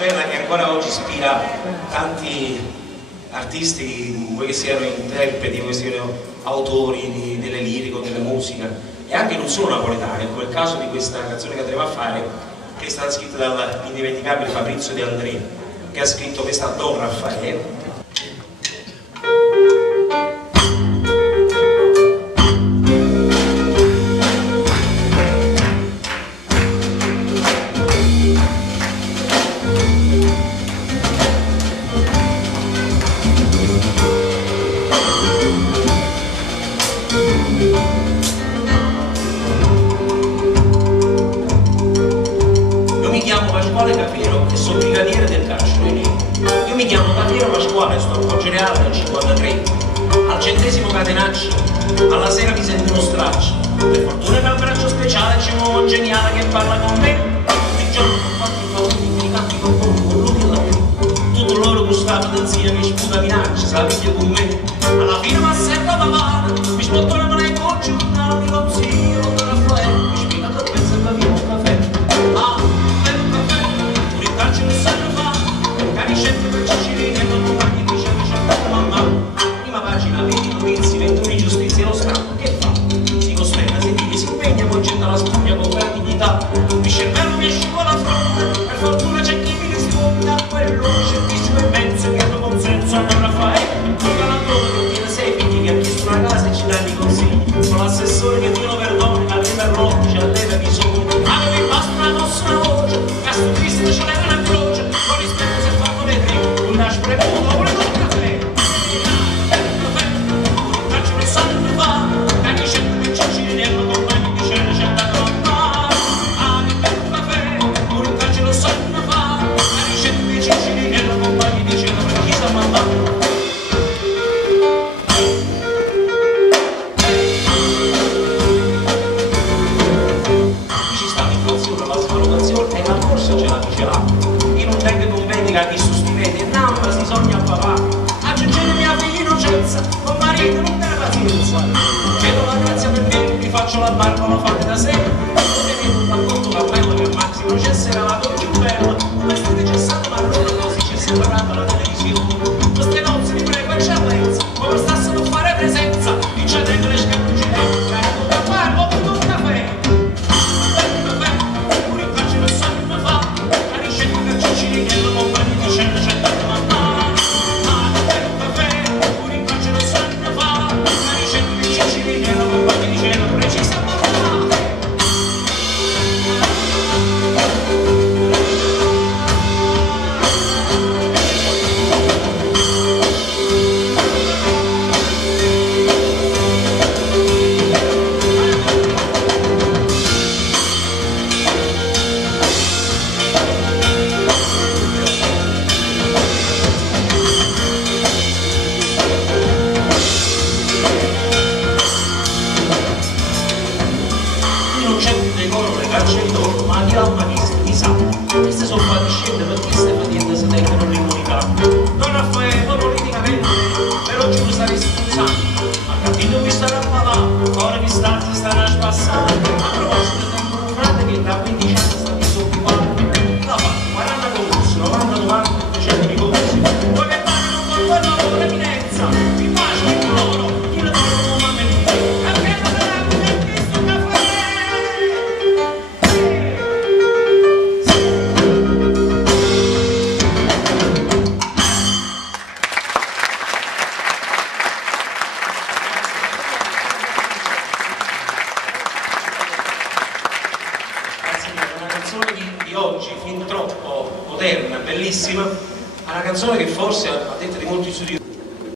bella che ancora oggi ispira tanti artisti, vuoi che siano interpreti, vuoi che siano autori delle liriche o della musica, e anche non solo napoletani, come il caso di questa canzone che andremo a fare, che è stata scritta dall'indimenticabile Fabrizio De André, che ha scritto questa Don Raffaele. Cafiero e sono brigadiere del carcere nero. Io mi chiamo Cafiero Pasquale, sto al Cogereale del 53. Al 100° catenaccio, alla sera mi sento uno straccio. Per fortuna per il braccio speciale c'è un uomo geniale che parla con me. Tutti i giorni con quattro favori, mi cambi con lui e la me. Tutto loro gustava d'anzia che sputa minaccia, sa piglia con me. Alla fine mi assetta papà, mi spottona ma ne coccio, non mi consiglio, non Raffaele, mi spiega che pensa che vivo un caffè. Ce ne sanno fa, cari scende per Cicilini e non compagni dice che c'è mamma. Prima pagina, 20 notizie, 21 giustizia, lo Stato che fa? Si costerna, si tira, si impegna, poi getta la spugna con gran dignità. Il cervello mi esce con la fronte, per fortuna c'è chi mi risponde a quello certissimo e immenso che hanno consenso a Don Raffaele. Un galantuomo che tiene 6 figli, che ha chiesto una casa e ci dà i consigli. Con l'assessore che Dio lo perdoni, ma arriva il rogo, ci alleva i bisogni. Allora mi basta una nostra voce, Castro Cristo ce l'era una croce, con rispetto se fatto vedere, un lascio premuto, vuole un caffè. Un calcio che sanno fa, cani scende che ci cirinello, compagni di cena c'è andato a fare. Ah, che bello un caffè, un calcio lo sanno fa, cani scende che ci cirinello, compagni di cena per chi sa mandare. E la corsa ce la diceva in un tempo non vedi che chi sostiene e namma si sogna a papà aggiungendo mia figlia innocenza con marito non te ne pazienza chiedo la grazia per me mi faccio la barba la fate da sé tenevo un racconto cappello che al massimo cessera la cosa più bella questo che c'è stato ma non così c'è separata la televisione queste nozze mi prego eccellenza come stassero a fare presenza dice tengo le scappuccine carico da fare ho bevuto un caffè. Ma anche l'altra mi sa, queste sono fatiscende per queste fatiende si tengono l'immunità. Don Raffaele, politicamente, per oggi lo sarei scusando, ma capito mi starà a parlare, ora mi stanno a spassare. A proposito, tengo un frate che da 15 anni sta disoccupato, la fa 40 corsi, 90 domande, 200 di corsi. Voi che pagano con quel lavoro eminenza, mi bacio in loro, chi lo tolgo non mi mentire. Anche la sarà con questo caffè. Di oggi, fin troppo moderna, bellissima, è una canzone che forse, a detta di molti studi